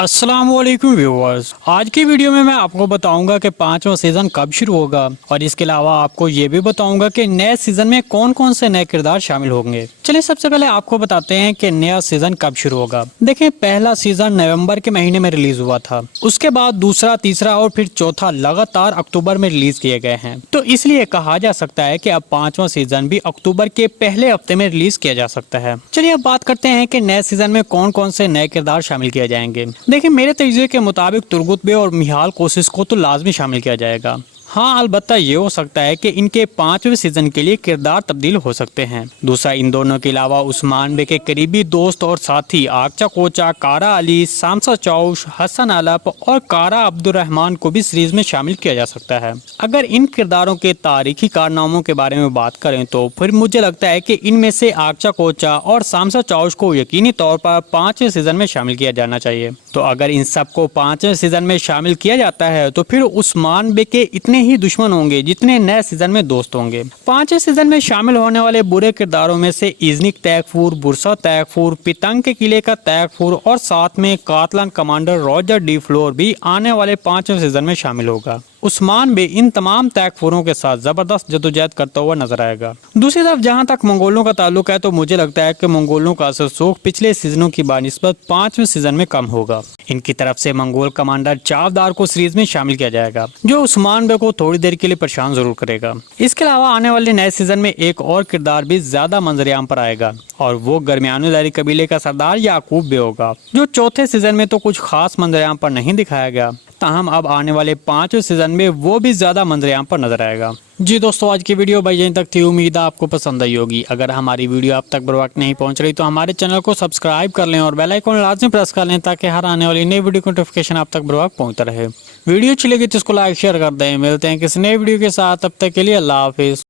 अस्सलामुअलैकुम व्यूअर्स, आज की वीडियो में मैं आपको बताऊंगा कि पांचवा सीजन कब शुरू होगा और इसके अलावा आपको ये भी बताऊंगा कि नए सीजन में कौन कौन से नए किरदार शामिल होंगे। चलिए सबसे पहले आपको बताते हैं कि नया सीजन कब शुरू होगा। देखें, पहला सीजन नवंबर के महीने में रिलीज हुआ था, उसके बाद दूसरा, तीसरा और फिर चौथा लगातार अक्टूबर में रिलीज किए गए हैं। तो इसलिए कहा जा सकता है कि अब पांचवा सीजन भी अक्टूबर के पहले हफ्ते में रिलीज किया जा सकता है। चलिए अब बात करते हैं कि नए सीजन में कौन कौन से नए किरदार शामिल किए जाएंगे। देखिए, मेरे तजुर्बे के मुताबिक तुर्गुत बे और मिहाल कोशिश को तो लाजमी शामिल किया जाएगा। हाँ, अलबत्ता ये हो सकता है कि इनके पांचवें सीजन के लिए किरदार तब्दील हो सकते हैं। दूसरा, इन दोनों के अलावा उस्मान बे के करीबी दोस्त और साथी आकचा कोचा, कारा अली, सामसा चौश, हसन अलप और कारा अब्दुर्रहमान को भी सीरीज में शामिल किया जा सकता है। अगर इन किरदारों के तारीखी कारनामों के बारे में बात करें तो फिर मुझे लगता है कि इनमें से आकचा कोचा और सामसा चौश को यकीनी तौर पर पांचवें सीजन में शामिल किया जाना चाहिए। तो अगर इन सबको पांचवें सीजन में शामिल किया जाता है तो फिर उस्मान बे के इतने ही दुश्मन होंगे जितने नए सीजन में दोस्त होंगे। पांचवें सीजन में शामिल होने वाले बुरे किरदारों में से इजनिक तैकफूर, बुरसा तैकफूर, पितंग के किले का तैकफूर और साथ में कातलान कमांडर रॉजर डी फ्लोर भी आने वाले पांचवें सीजन में शामिल होगा। उस्मान बे इन तमाम तैकफूरों के साथ जबरदस्त जद्दोजहद करता हुआ नजर आएगा। दूसरी तरफ जहां तक मंगोलों का ताल्लुक है तो मुझे लगता है कि मंगोलों का असर सोख पिछले सीजनों की बानिस्बत पांचवें सीजन में कम होगा। इनकी तरफ से मंगोल कमांडर चावदार को सीरीज में शामिल किया जाएगा, जो उस्मान बे को थोड़ी देर के लिए परेशान जरूर करेगा। इसके अलावा आने वाले नए सीजन में एक और किरदार भी ज्यादा मंजरियाम पर आएगा और वो गरमियानो दारी कबीले का सरदार याकूब बे होगा, जो चौथे सीजन में तो कुछ खास मंजरियाम पर नहीं दिखाया गया, ताहम अब आने वाले पांचवें सीजन में वो भी ज्यादा मंजरियाम पर नजर आएगा। जी दोस्तों, आज की वीडियो भाई यहीं तक थी। उम्मीद है आपको पसंद आई होगी। अगर हमारी वीडियो आप तक बर वक्त नहीं पहुंच रही तो हमारे चैनल को सब्सक्राइब कर लें और बेल आइकन लाजमी प्रेस कर लें ताकि हर आने वाली नई वीडियो की नोटिफिकेशन आप तक बर वक्त पहुंचता रहे। वीडियो अच्छी लगी तो इसको लाइक शेयर कर दें। मिलते हैं किसी नई वीडियो के साथ, तब तक के लिए अल्लाह हाफिज।